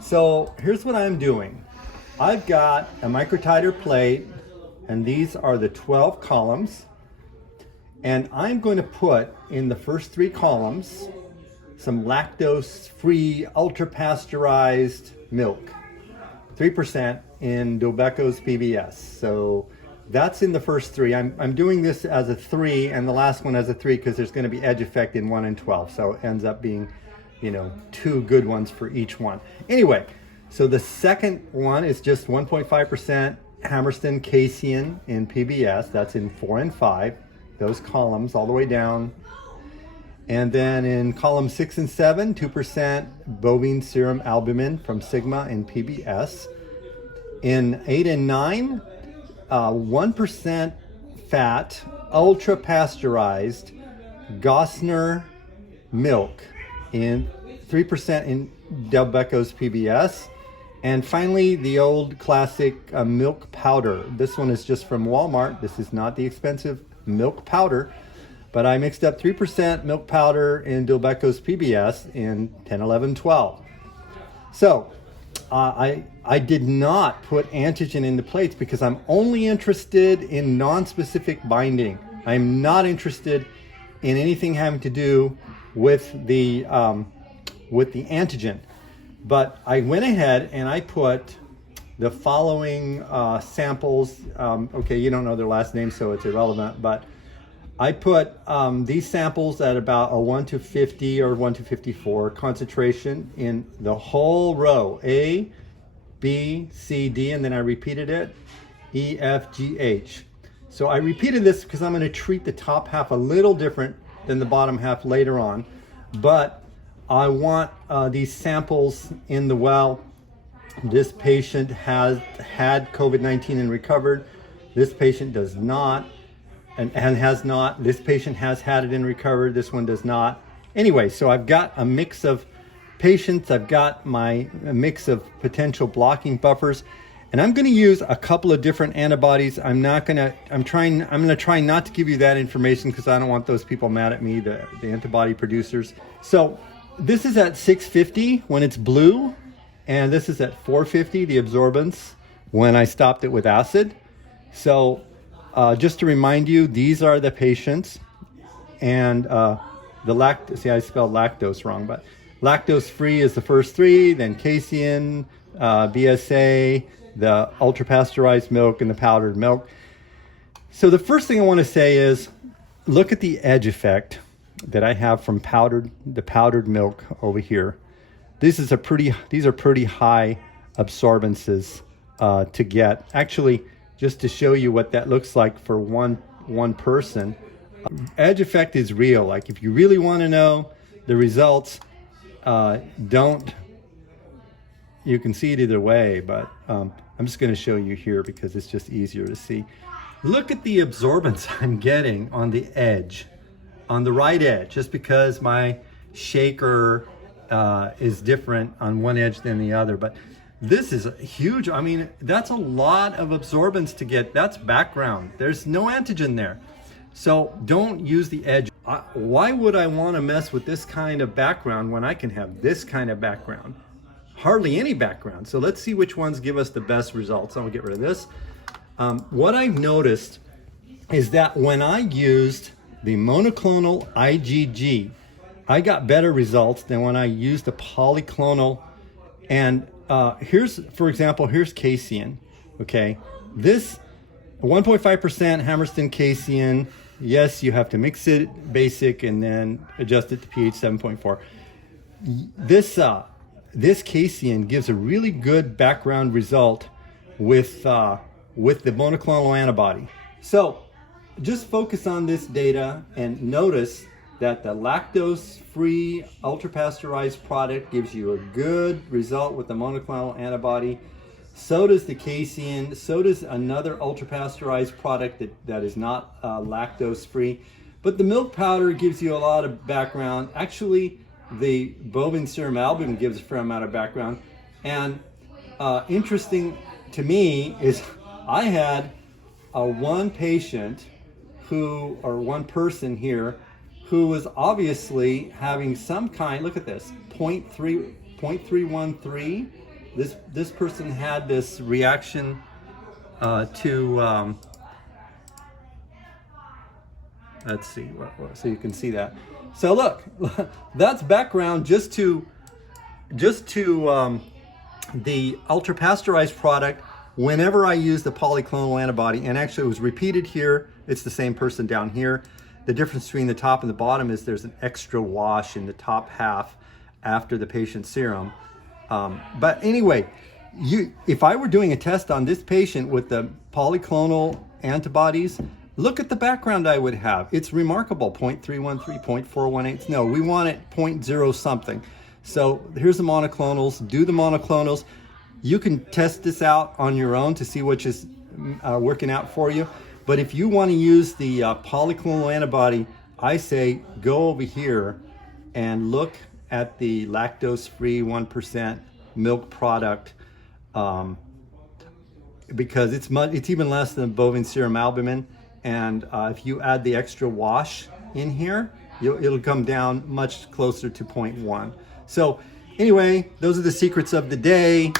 So here's what I'm doing. I've got a microtiter plate, and these are the 12 columns. And I'm going to put in the first 3 columns some lactose-free, ultra-pasteurized milk, 3% in Dobecco's PBS. So that's in the first 3. I'm doing this as a 3 and the last one as a 3 because there's going to be edge effect in 1 and 12. So it ends up being, 2 good ones for each one. Anyway, so the second one is just 1.5% Hammerston Casein in PBS. That's in 4 and 5, those columns all the way down. And then in column 6 and 7, 2% Bovine Serum Albumin from Sigma in PBS. In 8 and 9, 1% fat, ultra pasteurized Gosner milk in 3% in Dobecco's PBS. And finally, the old classic milk powder. This one is just from Walmart. This is not the expensive milk powder, but I mixed up 3% milk powder in Dobecco's PBS in 10, 11, 12. So I did not put antigen in the plates because I'm only interested in non-specific binding. I'm not interested in anything having to do with the antigen. But I went ahead and I put the following samples. Okay, you don't know their last name, so it's irrelevant, but I put these samples at about a 1 to 50 or 1 to 54 concentration in the whole row, A, B, C, D, and then I repeated it, E, F, G, H. So I repeated this because I'm going to treat the top half a little different than the bottom half later on, but I want these samples in the well. This patient has had COVID-19 and recovered. This patient does not. And has not. This patient has had it and recovered. This one does not. Anyway, so I've got a mix of patients. I've got a mix of potential blocking buffers, and I'm going to use a couple of different antibodies. I'm going to try not to give you that information because I don't want those people mad at me, the antibody producers. So this is at 650 when it's blue, and this is at 450, the absorbance, when I stopped it with acid. So just to remind you, these are the patients, and see, I spelled lactose wrong, but lactose-free is the first 3, then casein, BSA, the ultra-pasteurized milk, and the powdered milk. So the first thing I want to say is, look at the edge effect that I have from the powdered milk over here. These are pretty high absorbances to get. Actually, just to show you what that looks like for one person. Edge effect is real. Like if you really want to know the results, you can see it either way, but I'm just going to show you here because it's just easier to see. Look at the absorbance I'm getting on the edge, on the right edge, just because my shaker is different on one edge than the other. But this is huge. I mean, that's a lot of absorbance to get. That's background. There's no antigen there. So don't use the edge. Why would I want to mess with this kind of background when I can have this kind of background? Hardly any background. So let's see which ones give us the best results. I'm gonna get rid of this. What I've noticed is that when I used the monoclonal IgG, I got better results than when I used the polyclonal. And for example, here's casein. Okay, this 1.5% Hammerston Casein. Yes, you have to mix it basic and then adjust it to pH 7.4. This casein gives a really good background result with the monoclonal antibody. So just focus on this data and notice that the lactose-free ultra-pasteurized product gives you a good result with the monoclonal antibody. So does the casein. So does another ultra-pasteurized product that is not lactose-free. But the milk powder gives you a lot of background. Actually, the bovine serum albumin gives a fair amount of background. And interesting to me is I had one person here who was obviously having some kind, look at this, 0.313 This person had this reaction to let's see, so you can see that. So look, that's background just to the ultra pasteurized product. Whenever I use the polyclonal antibody, and actually it was repeated here, it's the same person down here. The difference between the top and the bottom is there's an extra wash in the top half after the patient's serum. But anyway, if I were doing a test on this patient with the polyclonal antibodies, look at the background I would have. It's remarkable, 0.313, 0.418. No, we want it 0.0 something. So here's the monoclonals, do the monoclonals. You can test this out on your own to see which is working out for you. But if you want to use the polyclonal antibody, I say go over here and look at the lactose-free 1% milk product, because it's even less than bovine serum albumin. And if you add the extra wash in here, it'll come down much closer to 0.1. So anyway, those are the secrets of the day.